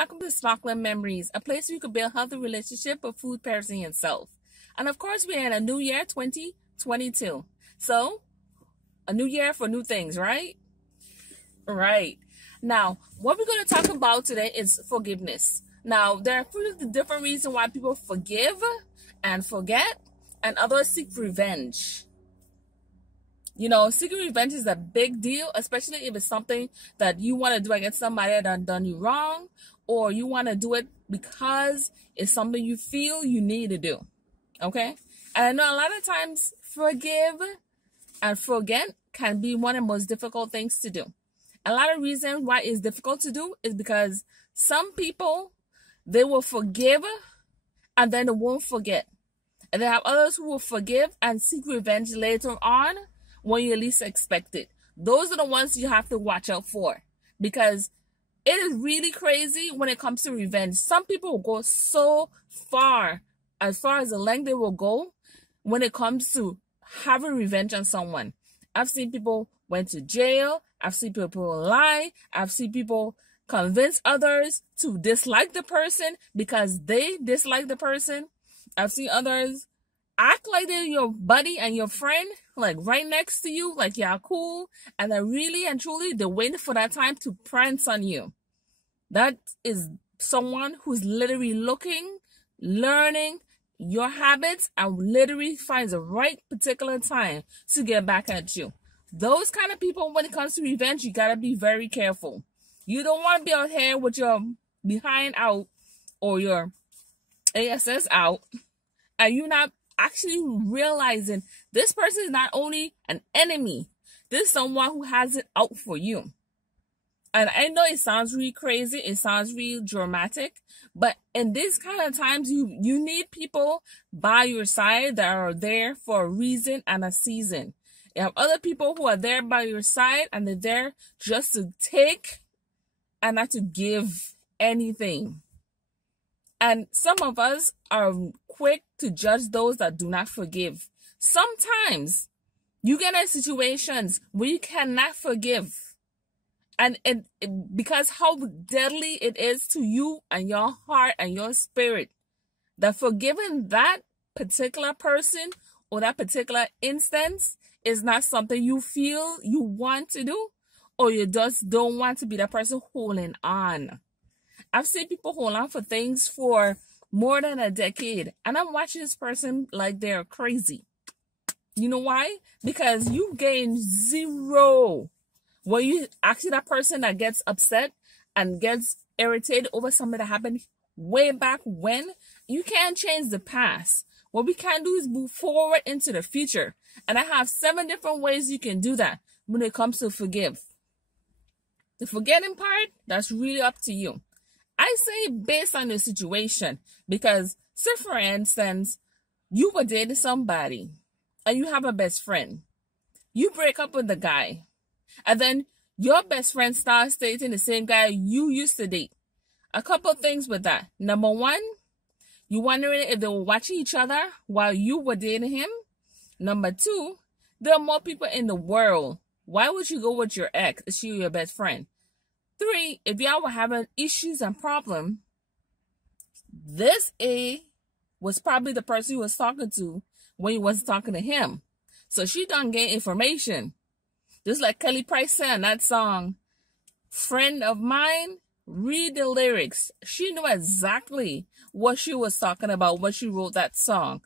welcome to Sparkling Memories, a place where you can build a healthy relationship with food, parenting, and self. And of course, we're in a new year, 2022. So, a new year for new things, right? Right. Now, what we're going to talk about today is forgiveness. Now, there are a few different reasons why people forgive and forget, and others seek revenge. You know, seeking revenge is a big deal, especially if it's something that you want to do against somebody that done you wrong, or you want to do it because it's something you feel you need to do. Okay? And I know a lot of times forgive and forget can be one of the most difficult things to do. A lot of reasons why it's difficult to do is because some people, they will forgive and then they won't forget. And they have others who will forgive and seek revenge later on when you least expect it. Those are the ones you have to watch out for, because it is really crazy when it comes to revenge. Some people will go so far as the length they will go when it comes to having revenge on someone. I've seen people went to jail. I've seen people lie. I've seen people convince others to dislike the person because they dislike the person. I've seen others act like they're your buddy and your friend, like right next to you, like you're cool, and then really and truly they're waiting for that time to prance on you. That is someone who's literally looking, learning your habits, and literally finds the right particular time to get back at you. Those kind of people, when it comes to revenge, you gotta be very careful. You don't want to be out here with your behind out or your ASS out, and you're not actually realizing this person is not only an enemy, this is someone who has it out for you. And I know it sounds really crazy, it sounds really dramatic, but in these kind of times, you need people by your side that are there for a reason and a season. You have other people who are there by your side and they're there just to take and not to give anything. And some of us are quick to judge those that do not forgive. Sometimes you get in situations where you cannot forgive. And because how deadly it is to you and your heart and your spirit, that forgiving that particular person or that particular instance is not something you feel you want to do, or you just don't want to be that person holding on. I've seen people hold on for things for more than a decade, and I'm watching this person like they're crazy. You know why? Because you gain zero. When you actually that person that gets upset and gets irritated over something that happened way back when, you can't change the past. What we can do is move forward into the future. And I have 7 different ways you can do that when it comes to forgive. The forgetting part, that's really up to you. I say based on the situation, because say for instance, you were dating somebody and you have a best friend. You break up with the guy, and then your best friend starts dating the same guy you used to date. A couple things with that. Number one, you're wondering if they were watching each other while you were dating him. Number two, there are more people in the world. Why would you go with your ex if she's your best friend? 3, if y'all were having issues and problems, this A was probably the person you was talking to when you wasn't talking to him. So she done gain information. Just like Kelly Price said in that song, Friend of Mine, read the lyrics. She knew exactly what she was talking about when she wrote that song.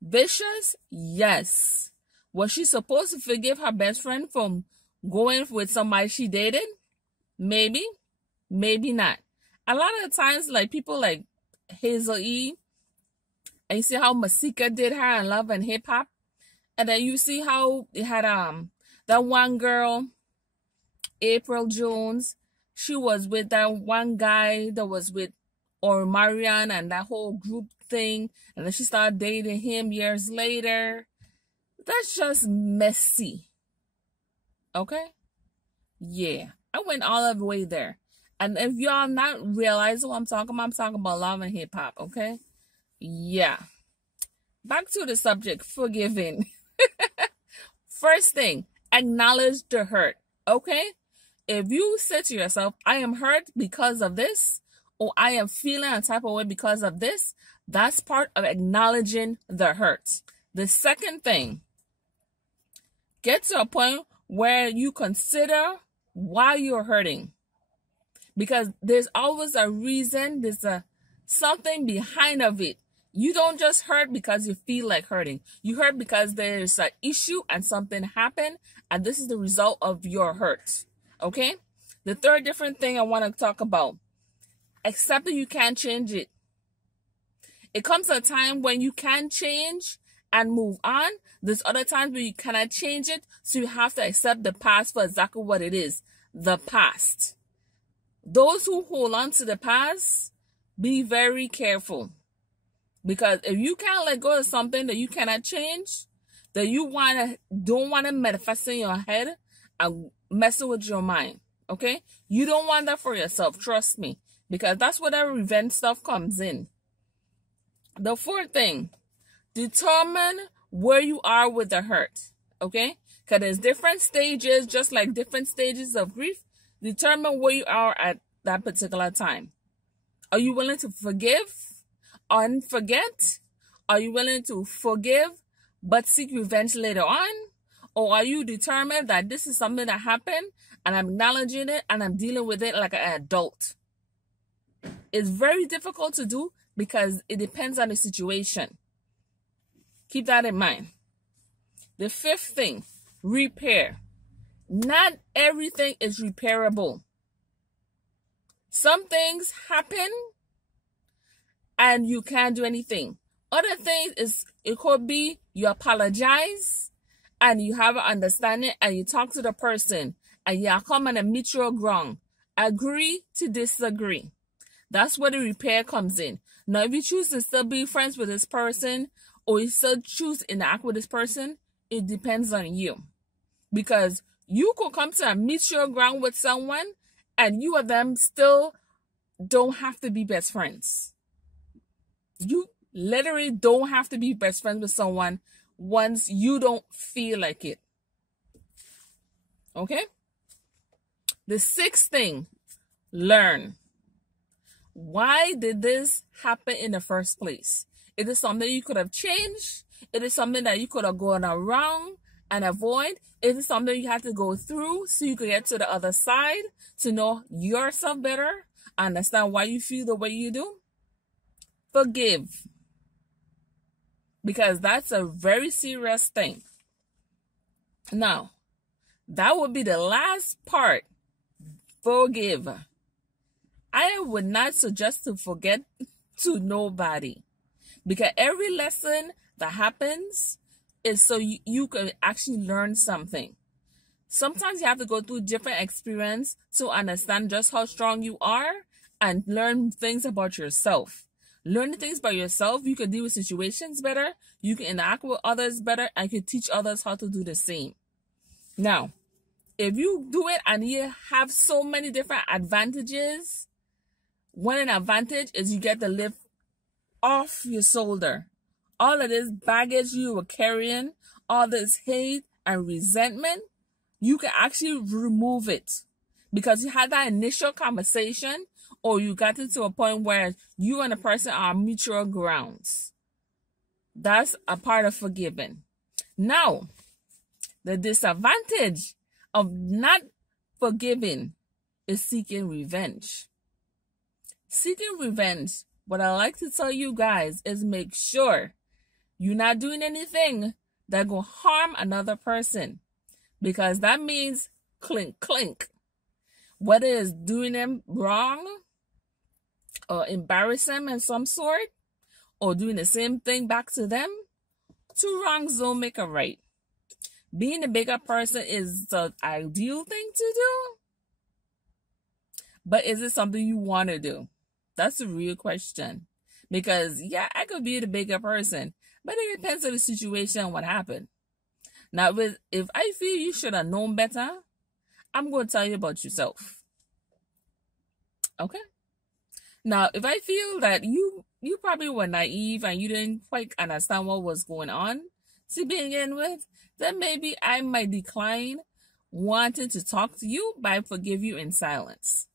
Vicious? Yes. Was she supposed to forgive her best friend from going with somebody she dated? Maybe, maybe not. A lot of the times, like people like Hazel E, and you see how Masika did her in Love and Hip Hop, and then you see how it had that one girl, April Jones. She was with that one guy that was with Marion and that whole group thing, and then she started dating him years later. That's just messy. Okay? Yeah. I went all the way there. And if y'all not realize what I'm talking about Love and Hip Hop, okay? Yeah. Back to the subject, forgiving. First thing, acknowledge the hurt, okay? If you say to yourself, I am hurt because of this, or I am feeling a type of way because of this, that's part of acknowledging the hurt. The second thing, get to a point where you consider why you're hurting. Because there's always a reason, there's something behind of it. You don't just hurt because you feel like hurting. You hurt because there's an issue and something happened, and this is the result of your hurt. Okay? The third different thing I want to talk about, accept that you can't change it. It comes a time when you can change and move on. There's other times where you cannot change it, so you have to accept the past for exactly what it is, the past. Those who hold on to the past, be very careful. Because if you can't let go of something that you cannot change, that you don't want to manifest in your head and messing with your mind, okay? You don't want that for yourself, trust me. Because that's where that revenge stuff comes in. The fourth thing, determine where you are with the hurt, okay? Because there's different stages, just like different stages of grief. Determine where you are at that particular time. Are you willing to forgive and forget? Are you willing to forgive but seek revenge later on? Or are you determined that this is something that happened and I'm acknowledging it and I'm dealing with it like an adult? It's very difficult to do because it depends on the situation. Keep that in mind. The fifth thing, repair. Not everything is repairable. Some things happen and you can't do anything. Other things is, it could be you apologize and you have an understanding and you talk to the person and you come on a mutual ground. Agree to disagree. That's where the repair comes in. Now, if you choose to still be friends with this person or you still choose to interact with this person, it depends on you. Because you could come to a mutual ground with someone and you and them still don't have to be best friends. You literally don't have to be best friends with someone once you don't feel like it. Okay? The sixth thing, learn. Why did this happen in the first place? It is something you could have changed. It is something that you could have gone around and avoid. It is something you have to go through so you could get to the other side to know yourself better, understand why you feel the way you do. Forgive. Because that's a very serious thing. Now, that would be the last part. Forgive. I would not suggest to forget to nobody. Because every lesson that happens is so you can actually learn something. Sometimes you have to go through different experience to understand just how strong you are and learn things about yourself. Learning things about yourself, you can deal with situations better, you can interact with others better, and you can teach others how to do the same. Now, if you do it and you have so many different advantages, one advantage is you get to lift off your shoulder all of this baggage you were carrying, all this hate and resentment. You can actually remove it because you had that initial conversation or you got it to a point where you and the person are on mutual grounds. That's a part of forgiving. Now, the disadvantage of not forgiving is seeking revenge. Seeking revenge, what I like to tell you guys is make sure you're not doing anything that will harm another person. Because that means clink, clink. Whether it's doing them wrong or embarrass them in some sort or doing the same thing back to them, two wrongs don't make a right. Being a bigger person is the ideal thing to do. But is it something you want to do? That's the real question. Because, yeah, I could be the bigger person. But it depends on the situation and what happened. Now, if I feel you should have known better, I'm going to tell you about yourself. Okay? Now, if I feel that you probably were naive and you didn't quite understand what was going on to begin with, then maybe I might decline wanting to talk to you, but I forgive you in silence.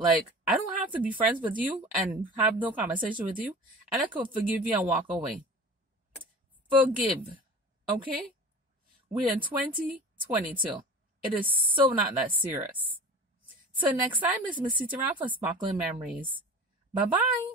Like, I don't have to be friends with you and have no conversation with you, and I could forgive you and walk away. Forgive. Okay? We're in 2022. It is so not that serious. So next time is Miss Sitaram for Sparkling Memories. Bye-bye.